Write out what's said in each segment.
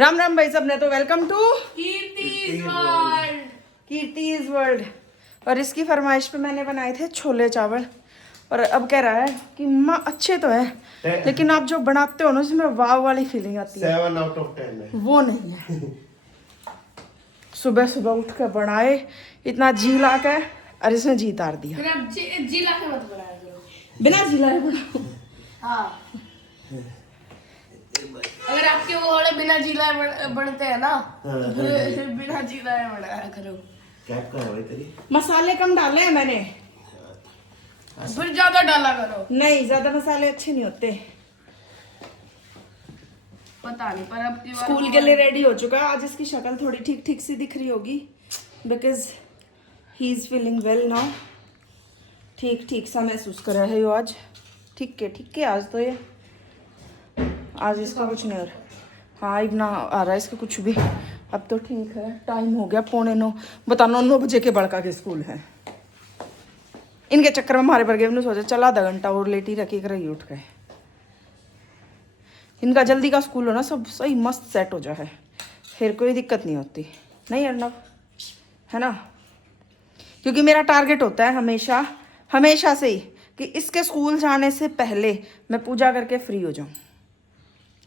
राम राम भाई सब ने। तो वेलकम टू कीर्तिज वर्ल्ड और इसकी फरमाइश पे मैंने बनाए थे छोले चावल। और अब कह रहा है कि माँ अच्छे तो है लेकिन आप जो बनाते हो ना उसमें वाव वाली फीलिंग आती है। 7 out of 10 है। वो नहीं है। सुबह सुबह उठ कर बनाए इतना जी ला के और इसने जी तार दिया। जी ला के मत बनाया करो। बिना जी लाए बनाओ। हाँ अगर आपके वो वाले बिना जिलाए बनते हैं ना तो फिर बिना जिलाए बनाया करो। कैप का है भाई तेरी। मसाले कम डाले हैं मैंने। फिर ज्यादा डाला करो। नहीं ज्यादा मसाले अच्छे नहीं होते। पता नहीं पर अब स्कूल के लिए रेडी हो चुका है। आज इसकी शक्ल थोड़ी ठीक ठीक सी दिख रही होगी because he is feeling well now. ठीक ठीक सा महसूस कर रहा है यो आज। ठीक है आज तो ये आज इसका कुछ नहीं हो रहा। हाँ इतना आ रहा है इसका कुछ भी। अब तो ठीक है। टाइम हो गया 8:45। बता 9 बजे के बड़का के स्कूल है। इनके चक्कर में हमारे बरगे ने सोचा चला आधा घंटा और लेट ही रखी कर उठ गए। इनका जल्दी का स्कूल हो ना सब सही मस्त सेट हो जाए फिर कोई दिक्कत नहीं होती। नहीं अर्नब है ना। क्योंकि मेरा टारगेट होता है हमेशा से ही कि इसके स्कूल जाने से पहले मैं पूजा करके फ्री हो जाऊं।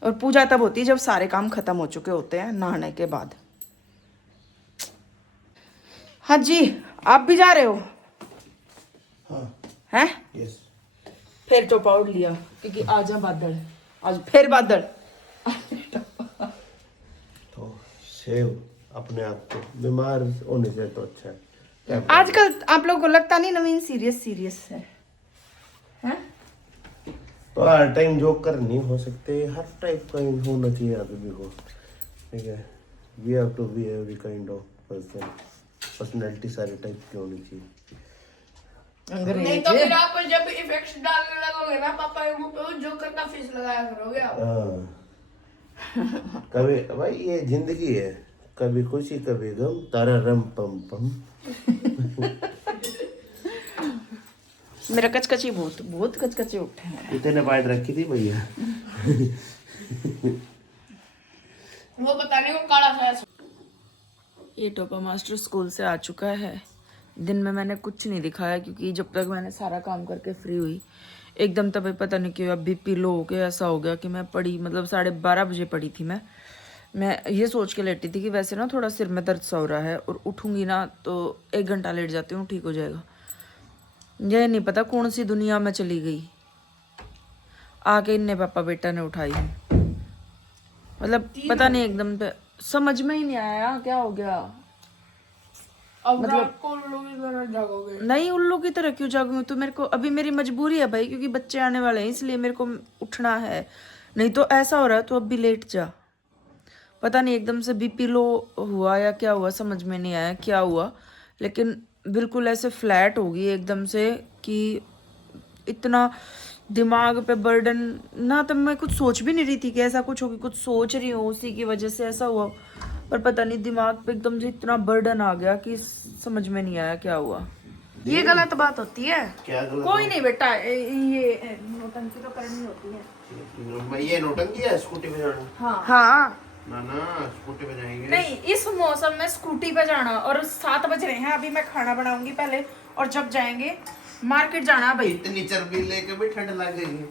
और पूजा तब होती है जब सारे काम खत्म हो चुके होते हैं नहाने के बाद। हाँ जी आप भी जा रहे हो? हाँ हैं? यस। फिर तो पाउड लिया क्योंकि आज बादल आज फिर बादल। तो सेव अपने आप को बीमार होने से तो अच्छा है। आजकल आप लोगों को लगता नहीं नवीन सीरियस है हैं? तो हर टाइम जोक कर नहीं हो सकते। हर टाइप का होना चाहिए आदमी को। ठीक है we have to be every kind of person. Personality सारे टाइप की होनी चाहिए। नहीं तो फिर आप जब इफेक्ट्स डालने लगोगे ना पापा के मुंह पे वो जोकर का फेस लगाया करोगे आप। कभी भाई ये जिंदगी है कभी खुशी कभी गम तारा रम पम पम। मेरा कचकची बहुत कचकची उठे हैं। इतने बाइट रखी थी भैया। वो पता नहीं वो काला सा। ये टोपा मास्टर स्कूल से आ चुका है। दिन में मैंने कुछ नहीं दिखाया क्योंकि जब तक मैंने सारा काम करके फ्री हुई एकदम तभी पता नहीं क्यों अब BP लो हो गया। ऐसा हो गया कि मैं पड़ी मतलब 12:30 बजे पड़ी थी। मैं ये सोच के लेटी थी कि वैसे ना थोड़ा सिर में दर्द सा हो रहा है और उठूंगी ना तो 1 घंटा लेट जाती हूँ ठीक हो जाएगा। ये नहीं पता कौन सी दुनिया में चली गई आके इनने पापा बेटा ने उठाई मतलब पता नहीं एकदम पे समझ में ही नहीं आया क्या हो गया। अब मतलब को उल्लू की तरह जागोगे? नहीं उल्लू की तरह क्यों जागूंगी। तो मेरे को अभी मेरी मजबूरी है भाई क्योंकि बच्चे आने वाले हैं इसलिए मेरे को उठना है। नहीं तो ऐसा हो रहा है तो अब भी लेट जा। पता नहीं एकदम से BP लो हुआ या क्या हुआ समझ में नहीं आया क्या हुआ। लेकिन बिल्कुल ऐसे फ्लैट हो गई एकदम से कि इतना दिमाग पे बर्डन ना। तब मैं कुछ सोच भी नहीं रही थी कि ऐसा कुछ होगी। कुछ सोच रही हूँ उसी की वजह से ऐसा हुआ। पर पता नहीं दिमाग पे एकदम से इतना बर्डन आ गया कि समझ में नहीं आया क्या हुआ। ये गलत बात होती है। क्या गलत? कोई नहीं बेटा ये नौटंकी तो करनी होती है। ये नौटंकी है स्कूटी पे जाना। हाँ ना स्कूटी पे जाएंगे नहीं इस मौसम में स्कूटी पे जाना। और 7 बज रहे हैं अभी मैं खाना बनाऊंगी पहले और जब जाएंगे मार्केट जाना भाई। इतनी चर्बी लेके भी ठंड लगेगी।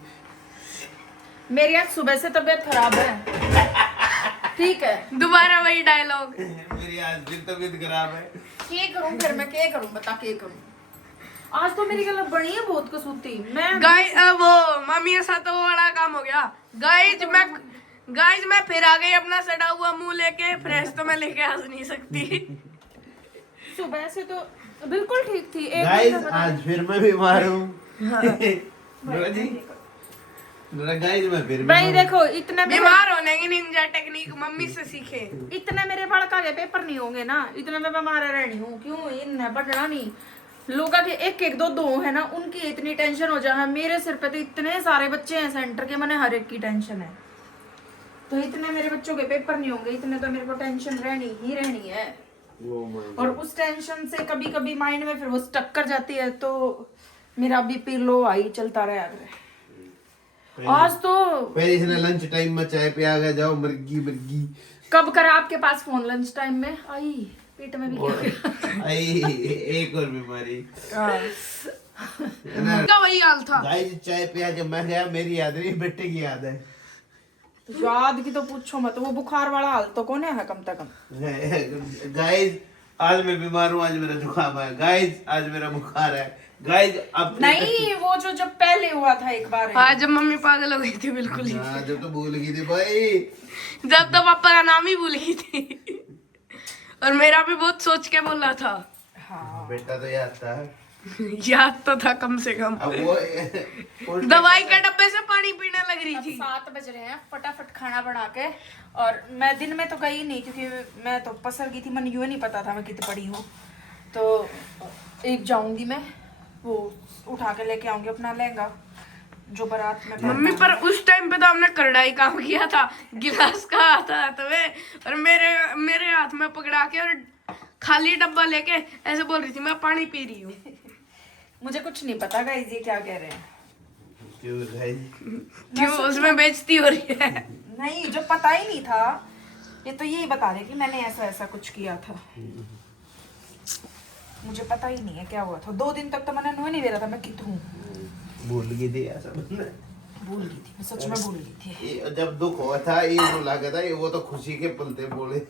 मेरी आज सुबह से तबीयत खराब है। ठीक है दोबारा वही डायलॉग। मेरी आज दिन तबीयत खराब है। क्या करूं फिर मैं क्या करूं बता क्या करूं। आज तो मेरी गला बनी है बहुत कसूती। मैं गाइस वो मम्मी के साथ वो वाला काम हो गया। गाइस मैं फिर आ गई अपना सड़ा हुआ मुंह लेके। फ्रेश तो मैं लेके आ नहीं सकती। सुबह से तो बिल्कुल ठीक थी। गाइस आज फिर मैं बीमार हूँ। गाइस मैं फिर भाई देखो इतने बीमार होने की निंजा टेक्निक मम्मी से सीखे। इतने मेरे बड़का के पेपर नहीं होंगे ना इतने मैं बीमार रहनी हूँ। क्यों इन पढ़ना नहीं लोग के एक दो है ना उनकी इतनी टेंशन हो जाए। मेरे सिर पे तो इतने सारे बच्चे हैं सेंटर के मैंने हर एक की टेंशन है। तो इतने मेरे बच्चों के पेपर नहीं होंगे इतने तो मेरे को टेंशन रहनी है। और उस टेंशन से कभी कभी माइंड में फिर वो स्टक कर जाती है तो मेरा BP लो आई चलता रहा। आज तो फिर इसने लंच टाइम में चाय पे आ गया जाओ मर्गी कब करा आपके पास फोन लंच टाइम में? आई पेट में भी एक और बीमारी का वही हाल था। गाइस चाय पिया जब मैं गया, मेरी याद नहीं, बेटे की याद है। याद की तो पूछो मत, वो बुखार वाला हाल तो कौन है कम से कम। गाइस आज मैं बीमार हूँ, आज मेरा जुकाम है। गाइस आज मेरा बुखार है। गाइस अब नहीं, वो जो जब पहले हुआ था एक बार हाँ, जब मम्मी पागल हो गई थी बिल्कुल ही। हाँ, जब तो भूल गई थी भाई, जब तो पापा का नाम ही भूल गई थी। और मेरा भी बहुत सोच के बोला था। हाँ बेटा तो याद था। याद तो था कम से कम। अब वो दवाई के डब्बे से पानी पीने लग रही थी। 7 बज रहे हैं, फटाफट खाना बना के। और मैं दिन में तो गई नहीं क्योंकि मैं तो पसर गई थी, मन यूँ नहीं पता था मैं कितनी पड़ी हूँ। तो एक जाऊंगी मैं, वो उठा के लेके आऊंगी अपना लहंगा जो बारात में मम्मी पर उस टाइम पे तो हमने करड़ाई काम किया था, गिलास का हाथ हाथ में और मेरे हाथ में पकड़ा के और खाली डब्बा लेके ऐसे बोल रही थी मैं पानी पी रही हूँ। मुझे कुछ नहीं पता गाइस ये क्या कह रहे हैं। क्यों गाइस? क्यों उसमें बेइज्जती हो रही है? नहीं, जो पता ही नहीं था, ये तो यही बता रहे कि मैंने ऐसा ऐसा कुछ किया था। मुझे पता ही नहीं है क्या हुआ था। 2 दिन तक तो मैंने नुह नहीं दे रहा था मैं कित हूँ। भूल गई थी ऐसा भूल गई थी मैं, सच में भूल गई थी। ये जब दुख हुआ था ये बोला गया था, ये वो तो खुशी के पल थे बोले।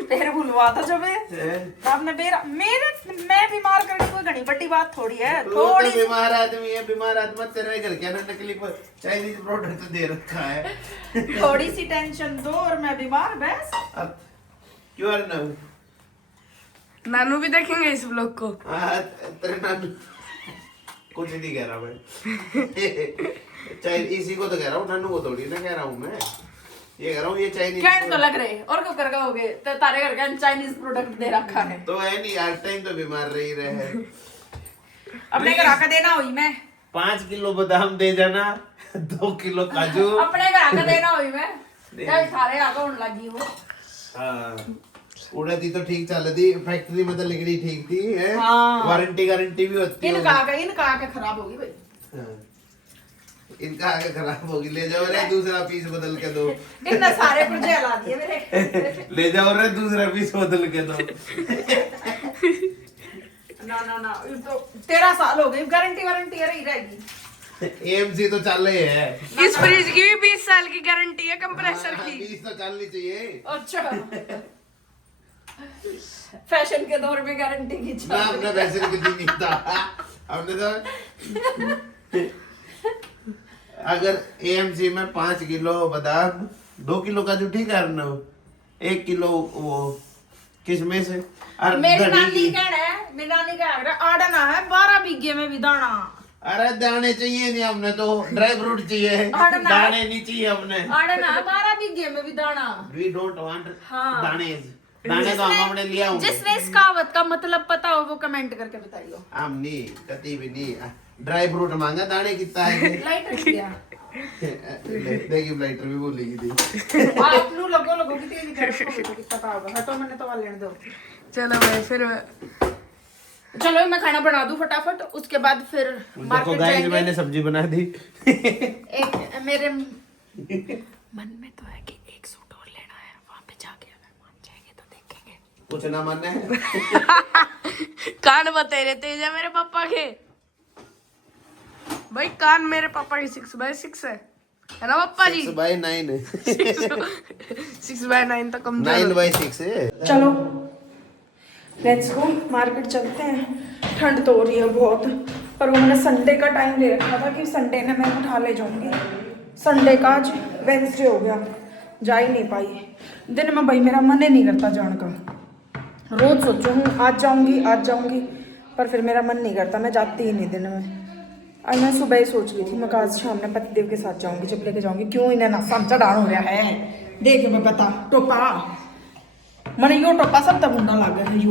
फिर भूलवा था जब आपने मैं बीमार करके कोई घनी बड़ी बात थोड़ी है। थोड़ी बीमार आदमी है, बीमार आदमी तेरे घर के ना नकली चाइनीज प्रोडक्ट दे रखा है। थोड़ी सी टेंशन दो और मैं बीमार बस। अब क्यों है ना? नानू भी देखेंगे इस ब्लॉग को। तेरे नानू कुछ नहीं कह रहा मैं। चाहे इसी को तो कह रहा हूँ, नानू को थोड़ी ना कह रहा हूँ मैं। ये कह रहा हूँ ये चाइनीज क्या तो लग रहे और क्यों कर गए तो तारे घर का चाइनीज प्रोडक्ट दे रखा है तो है नहीं यार, टाइम तो बीमार रही रहे। अपने घर का देना हुई मैं 5 किलो बादाम दे जाना, 2 किलो काजू। अपने घर का देना हुई मैं क्या थारे आगे होने लगी हो। हाँ उड़ती तो ठीक चल रही, फैक्ट्री में तो लिखनी ठीक थी है। हाँ। वारंटी गारंटी भी होती है। इनका आके खराब होगी भाई। हाँ। इनका आगे खराब होगी, ले जाओ रे दूसरा पीस बदल के दो। इतने सारे पुर्जे ला दिए मेरे। ले जाओ रे दूसरा पीस बदल के दो। ना ये तो 13 साल हो गए, गारंटी वारंटी रही रहेगी। एएमसी तो चल रही है। इस फ्रिज की भी 20 साल की गारंटी है कंप्रेसर की। 20 तो चलनी चाहिए। अच्छा फैशन के दौर में गारंटी की ना हमने वैसे कुछ नहीं था, हमने तो अगर एएमसी में 5 किलो बादाम, 2 किलो काजू ठीक है ना, 1 किलो वो किशमिश और मेरी दही। नानी कह रहा आड़ना है 12 बीघे में भी दाना। अरे दाने चाहिए नहीं हमने, तो ड्राई फ्रूट चाहिए, दाने नहीं चाहिए हमने। आड़ना है 12 बीघे में भी दाना। वी डोंट वांट हाँ। दाने तो हम हमने लिया होंगे। जिसने इस कहावत का मतलब पता हो वो कमेंट करके बताइए। हम नहीं कती भी नहीं, ड्राई फ्रूट मांगा, दाने कितना है। लाइटर किया देखिए लाइटर भी बोलेगी थी। आप नु लगो कि तेरी कर कितना का होगा। हटो मैंने तो लेने दो। चलो भाई फिर चलो मैं खाना बना दूं फटाफट, उसके बाद फिर देखो गाइस मैंने सब्जी बना दी। एक मेरे मन में तो है कि एक सूट और लेना है, वहां पे जाके अगर मान जाएंगे तो देखेंगे। कुछ ना मन है। कान बतेरे तेज है मेरे पापा के। भाई कान मेरे पापा के 6x6 है ना पापा जी? 6x9 6x9 तो कम 9x6 है। चलो लेट्स गो, मार्केट चलते हैं। ठंड तो हो रही है बहुत, पर वो मैंने संडे का टाइम ले रखा था कि संडे ने मैं उठा ले जाऊंगी। संडे का आज वेडनेसडे हो गया, जा ही नहीं पाई। दिन में भाई मेरा मन ही नहीं करता जाने का। रोज सोचू हूँ आज जाऊंगी, पर फिर मेरा मन नहीं करता, मैं जाती ही नहीं दिन में। आज मैं सुबह ही सोच रही थी मैं आज शाम में पतिदेव के साथ जाऊंगी, जब लेके जाऊंगी। क्यों इन्हें ना समझा डाल हो रहा है, देख मैं बता टोपा मैंने यो टोपा सब तब मुंडा लग गया है यू।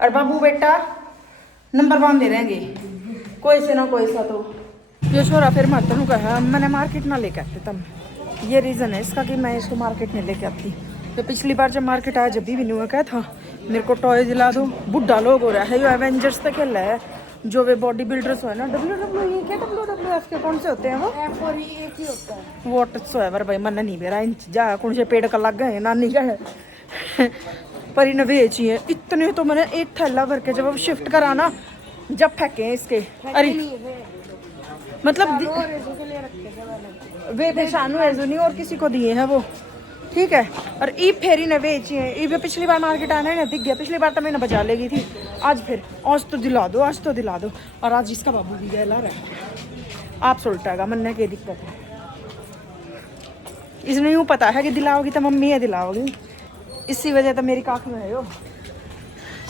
और बाबू बेटा नंबर 1 दे रहेंगे कोई से ना कोई सा। तो ये छोरा फिर मत नु कहा मैंने मार्केट ना लेके आते तब, ये रीज़न है इसका कि मैं इसको मार्केट नहीं लेके आती। तो पिछली बार जब मार्केट आया जब भी नहीं हुआ क्या था मेरे को टॉय दिला दो। बुढ़ा लोग हो रहा है, यो एवेंजर्स तक खेल रहा है जो वे बॉडी बिल्डर्स है ना, WWE क्या WWF के कौन से होते हैं वो? एफ और ई एक ही होता है। वॉट सो एवर भाई मन नहीं बेरा इंच जा कौन से पेड़ का लग गए नानी का है पर इन्हें बेचिए इतने तो मैंने एक थैला भर के जब अब शिफ्ट करा ना, जब फेंके इसके अरे मतलब और इसके लिए रखे थे मैंने। वे पेशानु ऐसो नहीं और किसी को दिए हैं वो, ठीक है। और ई फेरी ने बेची है, ई पिछली बार मार्केट आने ने दिख गया, पिछली बार तो मैंने बचा लेगी थी, आज फिर आज तो दिला दो, आज तो दिला दो। और आज इसका बाबू भी गया ला रहा है, आप सुलटाएगा मन की दिक्कत है। इसने यूँ पता है कि दिलाओगी तो मम्मी है दिलाओगी, इसी वजह तो मेरी काख में है यो।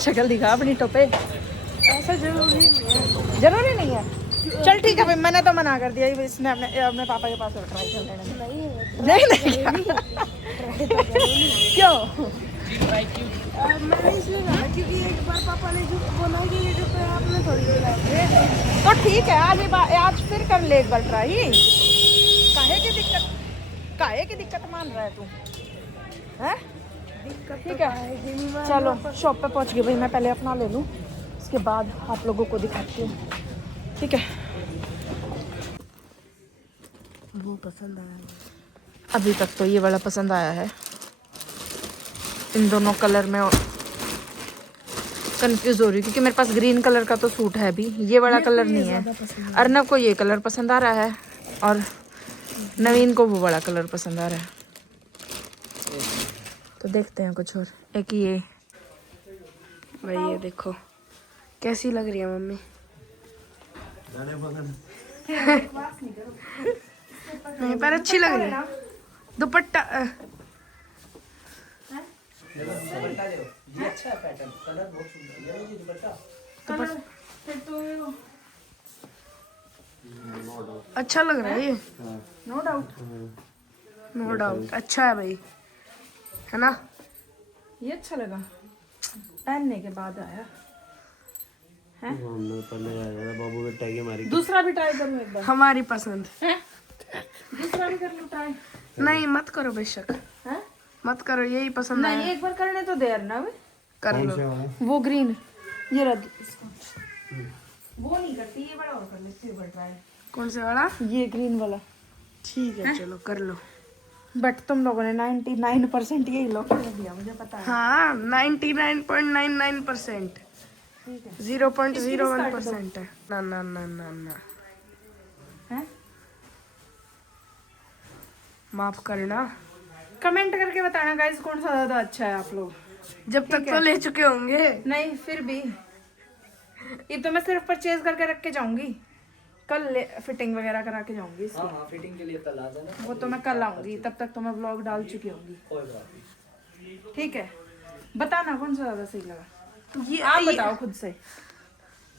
शक्ल दिखा अपनी टोपे, ऐसा जरूरी नहीं है। जरूरी नहीं है। चल ठीक है भाई, मैंने तो मना कर दिया, इसने अपने पापा के पास ट्राई कर लेना। नहीं क्यों? मैंने इसलिए कहा क्योंकि एक बार पापा ने जो बोला कि ये जो पे आपने थोड़ी देर लाए तो ठीक है, आज फिर कर ले एक बार ट्राई। काहे की दिक्कत मान रहा है तू हैं? ठीक है चलो शॉप पे पहुंच गई भाई, मैं पहले अपना ले लूँ, उसके बाद आप लोगों को दिखाती हूँ, ठीक है। वो पसंद आया। अभी तक तो ये वाला पसंद आया है, इन दोनों कलर में कंफ्यूज हो रही हूँ क्योंकि मेरे पास ग्रीन कलर का तो सूट है भी, ये वाला कलर नहीं है। अर्नब को ये कलर पसंद आ रहा है और नवीन को वो वाला कलर पसंद आ रहा है, तो देखते हैं कुछ और। एक ये भाई ये देखो कैसी लग रही है मम्मी। नहीं पर अच्छी लग रही है दुपट्टा। अच्छा लग रहा है ये, नो डाउट, नो डाउट अच्छा है भाई, है ना? ये अच्छा लगा पहनने के बाद आया है। बाबू के टैगे मारी। दूसरा भी ट्राई करूँ एक बार? हमारी पसंद हैं? दूसरा भी कर लूँ ट्राई? नहीं मत करो बेशक, हैं? मत करो, यही पसंद नहीं है। एक बार करने तो देर ना वे। कर लो। वो ग्रीन ये रख इसको, वो नहीं करती, ये बड़ा और कर लेती हूँ ट्राई। कौन से वाला? ये ग्रीन वाला ठीक है चलो कर लो। बट तुम लोगों ने 99% यही लॉक कर दिया, मुझे पता है। हाँ 99.99%, 0.01% है। ना ना ना ना ना हैं? माफ करना, कमेंट करके बताना गाइस कौन सा ज्यादा अच्छा है आप लोग। जब तक तो ले चुके होंगे। नहीं फिर भी ये तो मैं सिर्फ परचेज करके रख के जाऊंगी, कल फिटिंग वगैरह करा के जाऊंगी इसकी। हाँ फिटिंग के लिए कल आ जाना। वो तो मैं कल आऊंगी, तब तक तो मैं व्लॉग डाल चुकी होंगी। कोई बात नहीं। ठीक है बताना कौन सा ज्यादा सही लगा, ये आप बताओ खुद से।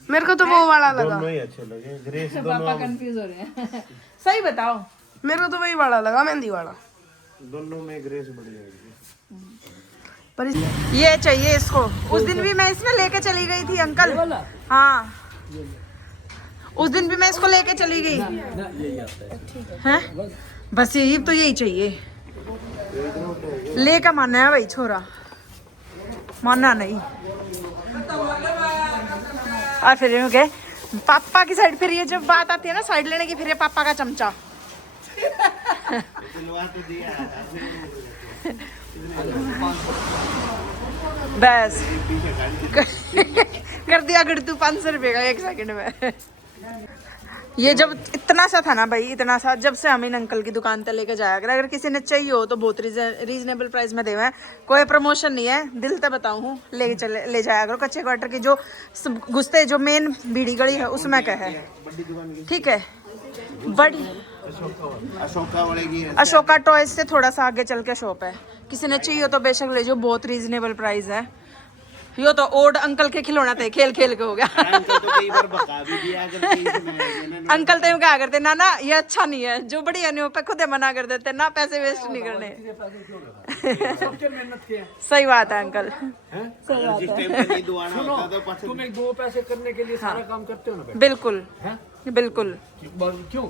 मेरे को तो वो वाला लगा, दोनों ही अच्छे लगे, ग्रेस पापा कंफ्यूज हो रहे हैं सही बताओ। मेरे को तो वही वाला लगा, मेहंदी वाला। दोनों में ग्रेस बढ़िया है। पर ये चाहिए इसको, उस दिन भी मैं इसमें लेके चली गई थी अंकल। हाँ उस दिन भी मैं इसको लेके चली गई ना यही आता है। हैं, बस यही तो यही चाहिए, ले का मानना है भाई छोरा, मानना नहीं। और फिर यूं के पापा की साइड, फिर ये जब बात आती है ना साइड लेने की, फिर ये पापा का चमचा बस कर दिया गड़ तू 500 रुपये का 1 सेकंड में। ये जब इतना सा था ना भाई, इतना सा, जब से हम इन अंकल की दुकान पे लेके जाया अगर किसी ने चाहिए हो तो बहुत रीजनेबल प्राइस में देवे, कोई प्रमोशन नहीं है, दिल से बताऊँ हूँ, ले जाया करो। कच्चे क्वार्टर की जो घुसते जो मेन बीड़ी गली है उसमें क्या है, ठीक है। बड़ी अशोका टॉयज से थोड़ा सा आगे चल के शॉप है, किसी ने चाहिए हो तो बेशक ले जाओ, बहुत रीजनेबल प्राइस है। यो तो ओल्ड अंकल के खिलौना थे, खेल खेल के हो गया। अंकल तो कई बार बता भी दिया करते हैं। अंकल तो क्या करते ना ना ये अच्छा नहीं है, जो बढ़िया नहीं हो पे खुद मना कर देते ना, पैसे वेस्ट नहीं करने। सही बात है अंकल, सही बात जिस है, टाइम पे नहीं दुआना होता तो पसंद। तुम एक 2 पैसे करने के लिए सारा काम करते हो ना भाई। बिल्कुल हैं? बिल्कुल। क्यों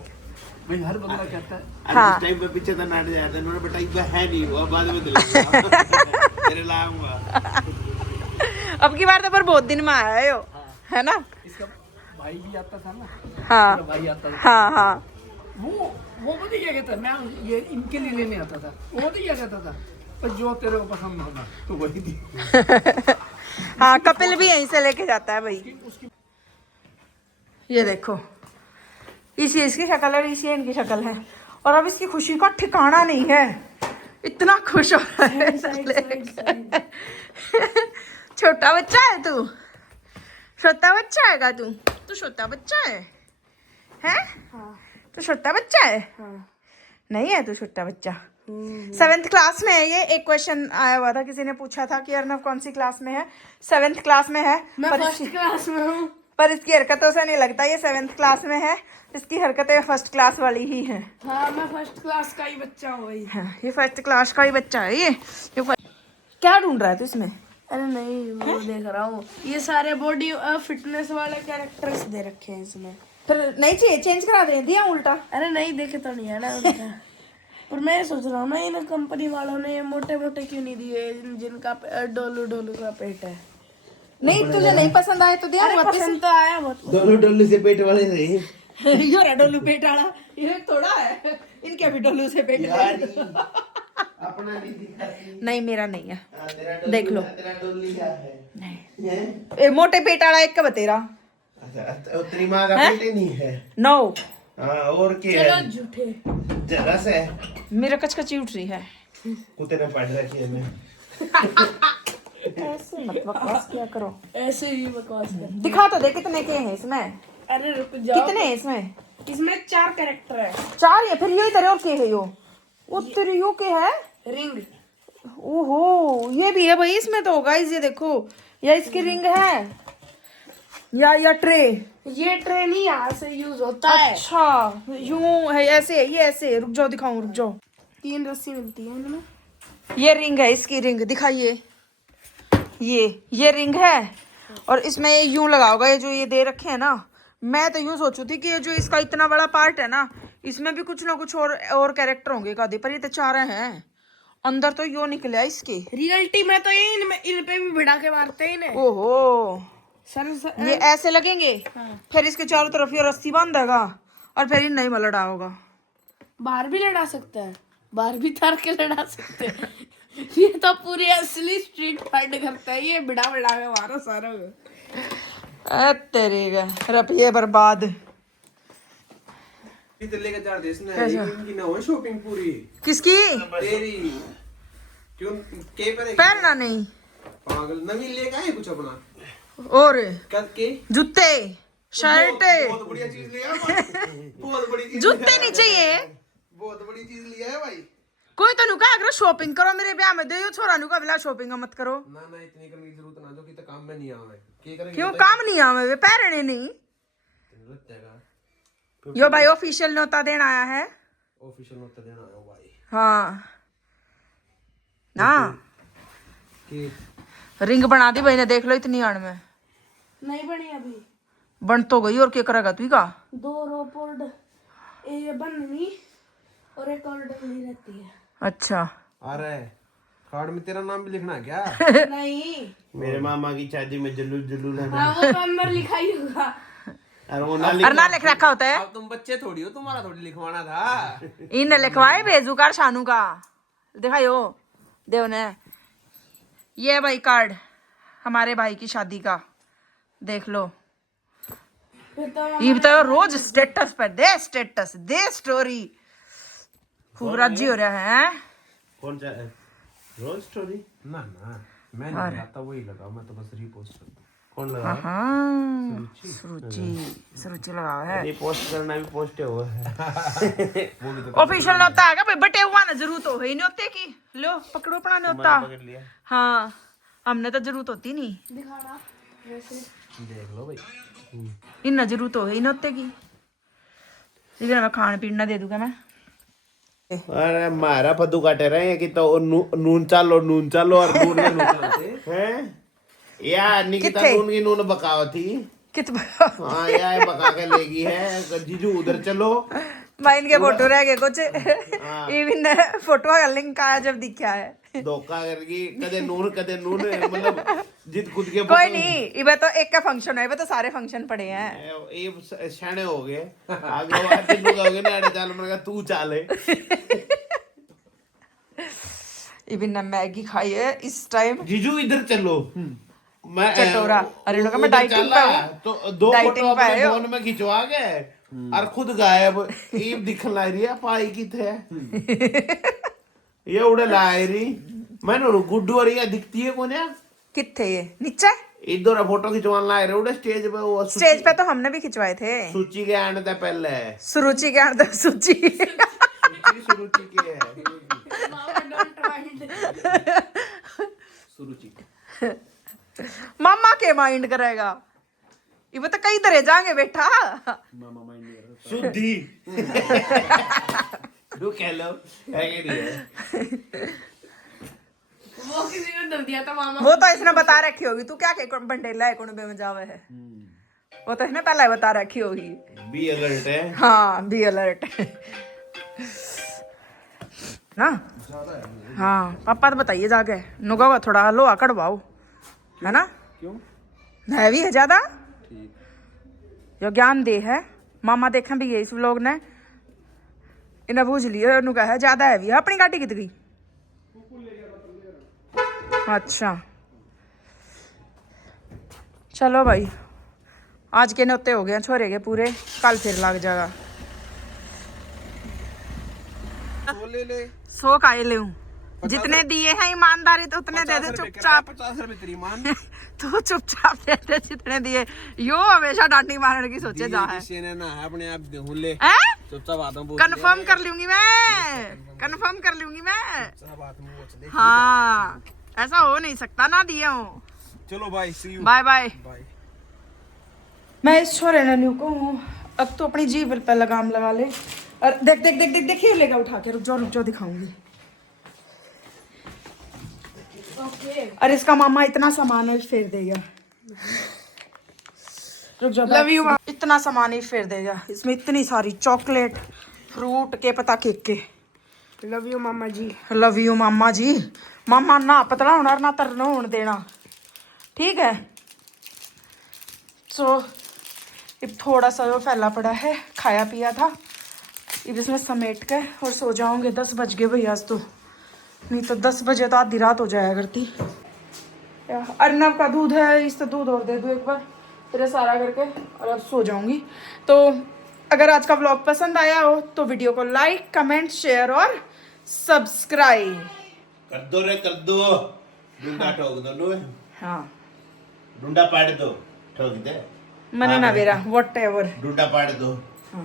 भाई, हर बंदा कहता है। हाँ। जिस टाइम पे पीछे तो नाट जाते हैं, उन्होंने बताया है नहीं हुआ, बाद में दिलाऊंगा तेरे लाऊंगा। अब की बार तो पर बहुत दिन में आया है यो, है ना। इसका भाई भी आता था ना, हाँ मेरा भाई आता था, हाँ हाँ वो मुझे क्या कहता, मैं ये इनके लिए लेने आता था, वो तो क्या कहता था, पर जो तेरे को पसंद होगा तो वही दी। हाँ, कपिल भी यहीं से लेके जाता है भाई। ये देखो, इसी इसकी शक्ल है, इसी इनकी शक्ल है, और अब इसकी खुशी का ठिकाना नहीं है, इतना खुश हो रहा है छोटा बच्चा है तू, छोटा बच्चा है तू छोटा बच्चा है हाँ। तू छोटा बच्चा है हाँ। नहीं है तू छोटा बच्चा। 7th क्लास में है ये। एक क्वेश्चन आया हुआ था, किसी ने पूछा था कि अर्नव कौन सी क्लास में है। 7th क्लास में है। मैं फर्स्ट क्लास में हूँ, पर इसकी हरकतों से नहीं लगता ये 7th क्लास में है, इसकी हरकतें फर्स्ट क्लास वाली ही हैं। हाँ मैं फर्स्ट क्लास का ही बच्चा हूँ भाई। हाँ, ये फर्स्ट क्लास का ही बच्चा है ये क्या ढूंढ रहा है तू इसमें? अरे नहीं, वो देख रहा हूँ, ये सारे बॉडी फिटनेस वाले कैरेक्टर्स दे रखे हैं इसमें। फिर नहीं चाहिए, चेंज करा दे दिया उल्टा। अरे नहीं, देखे तो नहीं है ना उनका। पर मैं सोच रहा हूँ ना, इन कंपनी वालों ने ये मोटे मोटे क्यों नहीं दिए, जिनका डोलू डोलू का पेट है। नहीं, तुझे नहीं पसंद आए तो दिया अरे वापस। पसंद तो आया बहुत। डोलू डोलू से पेट वाले रहे ये रहा डोलू पेट वाला, ये थोड़ा है, इनके भी डोलू से पेट अपना नहीं दिखा। नहीं, मेरा नहीं है, तेरा देख लो। तेरा डोलू क्या है? नहीं ए, मोटे पेट वाला एक का बतेरा। अच्छा, तेरी माँ का पेट ही नहीं है। नो, हाँ, और क्या चलो है? झूठे। जरा से मेरा कचकची उठ रही है। कुत्ते ने पढ़ रखी है मैं। ऐसे मत बकवास किया करो, ऐसे ही बकवास कर। दिखा तो दे कितने के हैं इसमें, अरे रुक जाओ, कितने हैं इसमें? इसमें 4 कैरेक्टर है। 4 या फिर यही तरह और के है यो? वो तेरे यो के है? रिंग, ओहो, ये भी है भाई इसमें तो। गाइस ये देखो, या इसकी रिंग है या ट्रे। ये ट्रे नहीं यहाँ से यूज होता है। अच्छा, यूं है, ऐसे है, ये ऐसे। रुक जाओ, दिखाऊं, रुक जाओ। 3 रस्सी मिलती है इनमें। ये रिंग है, इसकी रिंग दिखाइए। ये रिंग है, और इसमें ये यूं लगाओगा। ये जो ये दे रखे हैं ना, मैं तो यूं सोचू थी कि ये जो इसका इतना बड़ा पार्ट है ना, इसमें भी कुछ ना कुछ और कैरेक्टर होंगे कादे, पर ये तो 4 हैं। अंदर तो यो निकला इसके। रियलिटी में तो ये इन पे भी भिड़ा के मारते हैं इन्हें। ओहो, सर ये ऐसे लगेंगे। हाँ। फिर इसके चारों तरफ ये रस्सी बांधेगा, और फिर इन नहीं लड़ा होगा। बाहर भी लड़ा सकते हैं, बाहर भी तार के लड़ा सकते हैं। ये तो पूरी असली स्ट्रीट फाइट करता है, ये भिड़ा भिड़ा के मारो सारा को। तेरे का रुपये बर्बाद। लेके जा दे इसने, इनकी ना हो शॉपिंग पूरी। किसकी? तेरी क्यों के पर पहनना नहीं, पागल नवी लेके आए कुछ अपना और कद के जूते, शर्ट। बहुत बढ़िया चीज लिया भाई। बहुत बड़ी चीज, जूते नहीं चाहिए, बहुत बड़ी चीज लिया है भाई। कोई तो नुका अगर शॉपिंग करो मेरे ब्याह में, दे छोरा नुका बिला शॉपिंग मत करो। ना इतनी करने की जरूरत ना, जो कि तो काम में नहीं आवे। के करेंगे? क्यों काम नहीं आवे वे पैरने नहीं? यो भाई ऑफिशियल नोता देना आया है। ऑफिशियल नोट देना आया भाई। हाँ ना, कि रिंग बना दी भाई ने, देख लो इतनी आड़ में। नहीं बनी अभी, बन तो गई, और क्या करेगा तू का? 2 रोपोर्ड ये बननी और एक और डली रहती है। अच्छा, अरे कार्ड में तेरा नाम भी लिखना है क्या? नहीं, मेरे मामा की शादी में जल्लू है। हाँ वो तो अंदर लिखा ही होगा। अरे वो ना अरना लिख रखा होता है। अब तुम बच्चे थोड़ी हो, तुम्हारा थोड़ी लिखवाना था। इन लिखवाए बेजुकार शानू का, दिखाइयो देव ने। ये भाई कार्ड हमारे भाई की शादी का, देख लो। फिर तो ये बताओ, रोज स्टेटस पर दे, स्टेटस दे, स्टोरी खूब राजी हो रहा है। कौन सा है? रोज स्टोरी? ना मैं नहीं लगाता, वही लगाओ, मैं तो बस रीपोस्ट करता हूं। कौन लगा? हाँ, सुरुचि लगाओ है। रीपोस्ट करना भी पोस्ट हुआ है। वो भी तो ऑफिशियल नोता है भाई, बटे हुआ ना जरूरत हो ही नहीं होते की। लो पकड़ो अपना नोता। पकड़ लिया। हाँ, हमने तो जरूरत होती नहीं, दिखाना वैसे। देख लो भाई, इन्ना जरूरत हो ही नहीं होते की। लेकिन मैं खान पीन ना दे दूंगा मैं। अरे मारा फद्दू काटे रहे हैं कि तो नून चालो और नून हैं या निकिता किथे? नून की नून बकाव थी। कित हाँ यार बका के लेगी है। जीजू उधर चलो। मैं इनके फोटो रह गए कुछ, इवन फोटो का लिंक आया जब दिखा है। धोखा करगी कदे नून मतलब जित खुद के कोई नहीं, इबे तो एक का फंक्शन है, इबे तो सारे फंक्शन पड़े हैं। ये शाने हो गए आगे बात दिन कहोगे ना अरे चल मैंने कहा तू चल इबन ने मैगी खाई है इस टाइम। जीजू इधर चलो मैं चटोरा। अरे लोग मैं डाइटिंग पे हूं। तो दो डाइटिंग फोटो पे अपने आए हो। फोन में खिंचवा के और खुद गायब ये दिखन ला रही है पाई की थे ये उड़े ला रही मैंने गुड्डू और ये दिखती है कौन है किथे ये नीचे इधर फोटो खिंचवाने ला रहे उड़े स्टेज पे वो स्टेज पे तो हमने भी खिंचवाए थे। सूची के आने था पहले सुरुचि के अंदर सूची सुरुचि के है सुरुचि मामा के माइंड करेगा ये तो कई तरह जाएंगे बेटा। मामा माइंड नहीं कर शुद्धि तू कह लो है कि नहीं है वो किसी ने दल दिया था मामा। वो तो इसने बता रखी होगी, तू क्या कह बंडेला है कुंबे में जावे है, वो तो इसने पहले बता रखी होगी। बी अलर्ट है हाँ बी अलर्ट ना। हाँ पापा तो बताइए जाके नुगा हुआ थोड़ा लोहा कड़वाओ है ना, क्यों हैवी है ज्यादा ठीक जो ज्ञान दे है मामा देखें भी ये इस व्लॉग ने इन्हें बूझ लिया नुका है ज्यादा हैवी है। अपनी गाड़ी कित गई? अच्छा चलो भाई आज के नोते हो गए छोरे के पूरे, कल फिर लग जाएगा। ले ले 100 का ले लूं, जितने दिए हैं ईमानदारी तो उतने दे दे चुपचाप। 50 रुपए तेरी मान तू चुपचाप दे दे जितने दिए। यो हमेशा डांटी मारने की सोचे जा है। किसी ने ना है अपने आप देहूं ले हैं? चुपचाप आदम पूछ कंफर्म कर लूंगी मैं, कंफर्म कर लूंगी मैं। चुपचाप आदम पूछ ले। हाँ ऐसा हो नहीं सकता ना दिए हो। चलो bye see you bye bye. Bye. मैं इस छोरे नन्नू को हूँ अब तो अपनी जीभ पे लगाम लगा ले। और देख देख देख देख देखिए लेगा उठा के, रुक जाओ दिखाऊंगी। अरे इसका मामा इतना सामान है फेर देगा, रुक जाओ। Love you, इतना सामान ही फेर देगा, इसमें इतनी सारी चॉकलेट फ्रूट के पता केक के। लव यू मामा जी। लव यू मामा जी। मामा ना पतला होना ना तरना होने देना, ठीक है। सो अब थोड़ा सा वो फैला पड़ा है, खाया पिया था, अब इसमें समेट के और सो जाऊंगे। 10 बज गए भैया आज तो, नहीं तो 10 बजे तो आधी रात हो जाया करती। अर्नब का दूध है, इससे दूध और दे दूँ एक बार फिर सारा करके, और अब सो जाऊंगी। तो अगर आज का व्लॉग पसंद आया हो तो वीडियो को लाइक कमेंट शेयर और सब्सक्राइब कर दो रे कर दो डुंडा ठोक दो नो हाँ डुंडा पाड़ दो ठोक दे मैंने ना बेरा वॉट एवर। डुंडा पाड़ दो हाँ